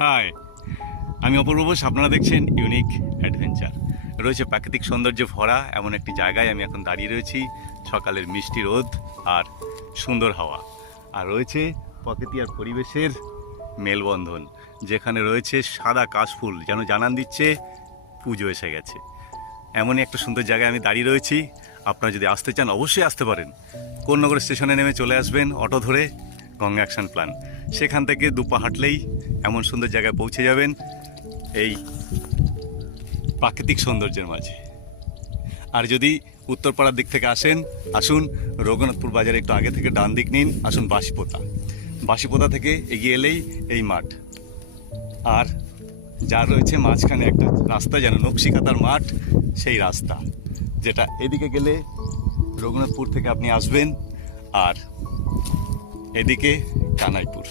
High, আমি অপূর্ব বোস। আপনারা দেখছেন ইউনিক অ্যাডভেঞ্চার। রয়েছে প্রাকৃতিক সৌন্দর্য ভরা এমন একটি জায়গায় আমি এখন দাঁড়িয়ে রয়েছি। সকালের মিষ্টি রোদ আর সুন্দর হাওয়া, আর রয়েছে প্রকৃতি আর পরিবেশের মেলবন্ধন, যেখানে রয়েছে সাদা কাশফুল যেন জানান দিচ্ছে পুজো এসে গেছে। এমনই একটা সুন্দর জায়গায় আমি দাঁড়িয়ে রয়েছি। আপনারা যদি আসতে চান অবশ্যই আসতে পারেন। কোন্নগর স্টেশনে নেমে চলে আসবেন অটো ধরে গঙ্গা অ্যাকশন প্ল্যান। সেখান থেকে দুপা হাঁটলেই এমন সুন্দর জায়গায় পৌঁছে যাবেন এই প্রাকৃতিক সৌন্দর্যের মাঝে। আর যদি উত্তরপাড়ার দিক থেকে আসুন রঘুনাথপুর বাজারে একটু আগে থেকে ডান দিক নিন, আসুন বাসিপোতা থেকে এগিয়ে এলেই এই মাঠ। আর যার রয়েছে মাঝখানে একটা রাস্তা যেন নকশিকাতার মাঠ, সেই রাস্তা যেটা এদিকে গেলে রঘুনাথপুর থেকে আপনি আসবেন, আর এদিকে কানাইপুর।